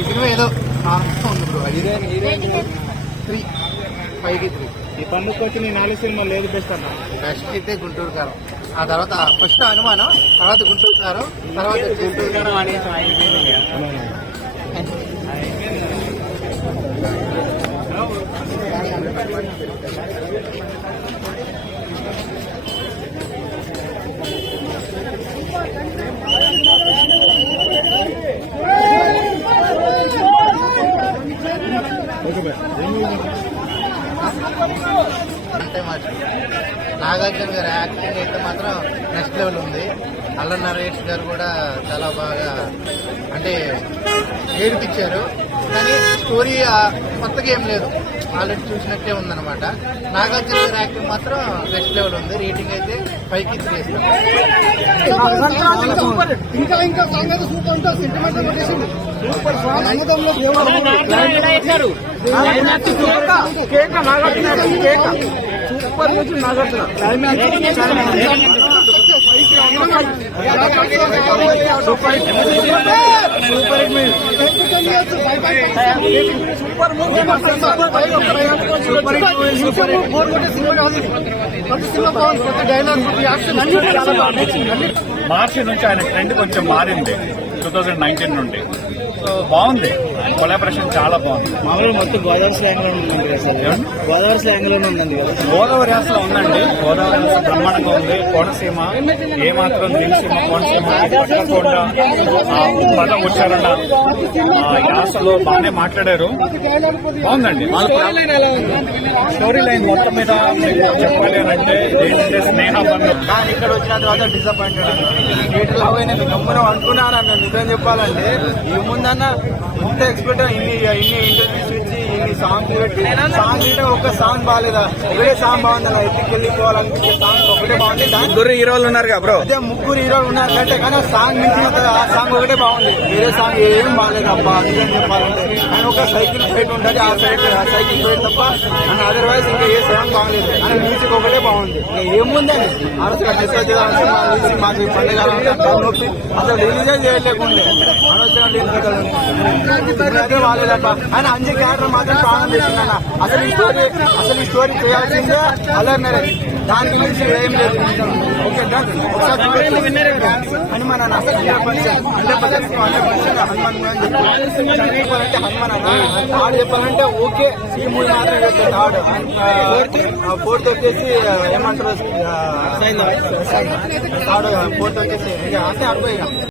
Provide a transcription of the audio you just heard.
Cinema ఏదో three. ఫైవ్కి three. ఈ పండుగ వచ్చి నీ నాలుగు సినిమాలు లేదు బెస్ట్ అన్న. బెస్ట్ అయితే గుంటూరు కారం ఆ తర్వాత ఫస్ట్ అనుమానం తర్వాత గుంటూరు కారం తర్వాత వచ్చేసి ఓకే బాయ్ అంతే మాత్రం నాగార్జున గారు యాక్టింగ్ అయితే మాత్రం నెక్స్ట్ లెవెల్ ఉంది. అల్ల నరేష్ గారు కూడా చాలా బాగా అంటే ఏడిపించారు కానీ స్టోరీ కొత్తగా ఏం లేదు. ఆల్రెడీ చూసినట్టే ఉందన్నమాట. నాగార్జున గారి యాక్టింగ్ మాత్రం నెక్స్ట్ లెవెల్ ఉంది. రేటింగ్ అయితే పైకి ఇచ్చేస్తాం ఇంకా ఇంకా సంగతి సూపర్ ఉంటుంది సెంటిమెంట్ కొట్టేసింది సూపర్ సాంగ్ అన్నదంలో కేక నాగార్జున కేక సూపర్ నుంచి నాగార్జున సూపర్ సూపర్ సూపర్ మార్చి నుంచి ఆయన ట్రెండ్ కొంచెం మారింది. టూ థౌజండ్ నైన్టీన్ నుండి. బాగుంది. కొలాబరేషన్ చాలా బాగుంది. మామూలుగా మొత్తం గోదావరి స్లాంగ్లో ఉందండి గోదావరి స్లాంగ్లోనే ఉందండి గోదావరి యాసలో ఉందండి. గోదావరి యాస బ్రహ్మాండంగా ఉంది. కోనసీమ ఏ మాత్రం దిల్సీమ కోనసీమ పట్టకుండా పద ఉచ్చారణ ఆ, యాసలో బాగానే మాట్లాడారు. బాగుందండి. స్టోరీ లైన్ మొత్తం మీద చెప్పాలి అని అంటే ఏంటంటే స్నేహ బంధం కానీ ఇక్కడ వచ్చిన తర్వాత డిసప్పాయింటెడ్ థియేటర్లో నేను గమ్మున అనుకున్నాను అన్న నిజం చెప్పాలంటే. ఈ ముందన్న ఇంత ఎక్స్పెక్ట్ ఇన్ని ఇన్ని ఇంటర్వ్యూస్ ఇచ్చి ఇన్ని సాంగ్స్ పెట్టి సాంగ్ అంటే ఒక సాంగ్ బాగాలేదా ఏ సాంగ్ బాగుంది? అన్న ఎత్తికి వెళ్ళిపోవాలనిపించే సాంగ్ ముగ్గురు హీరోలు ఉన్నారు బ్రో. అదే ముగ్గురు హీరోలు ఉన్నారు కంటే కానీ ఆ సాంగ్ మించిన ఆ సాంగ్ ఒకటే బాగుంది. వేరే సాంగ్ ఏం బాగాలేదు అబ్బా నిజం చెప్పాలంటే. ఆయన ఒక సైకిల్ ఫైట్ ఉంటుంది ఆ సైడ్ ఆ సైకిల్ ఫైట్ తప్ప అండ్ అదర్వైజ్ ఇంకా ఏ సాంగ్ బాగలేదు. ఆయన మ్యూజిక్ ఒకటే బాగుంది. ఇంకా ఏముందని అనవసరంగా డిస్కస్ చేసి మాకు పండుగ నొప్పి. అసలు రిలీజే చేయలేకుండే. బాగాలేదప్ప ఆయన అంజీ క్యారెక్టర్ మాత్రం ప్రాణం చేసిందన్న అసలు ఈ స్టోరీ అసలు ఈ స్టోరీ చేయాల్సిందే అలర్ నరేష్ దాని గురించి ఏం లేదు. ఓకే డన్ ఒకసారి హనుమాన్ అన్న. Hundred percent hundred percent hundred percent Hanuman అని చెప్పాలి. చెప్పాలంటే హనుమాన్ అన్న. థర్డ్ చెప్పాలంటే ఓకే. ఈ మూడు మాత్రం చెప్పారు థర్డ్ ఫోర్త్ వచ్చేసి ఏమంటారు? థర్డ్ ఫోర్త్ వచ్చేసి అనుకో ఇక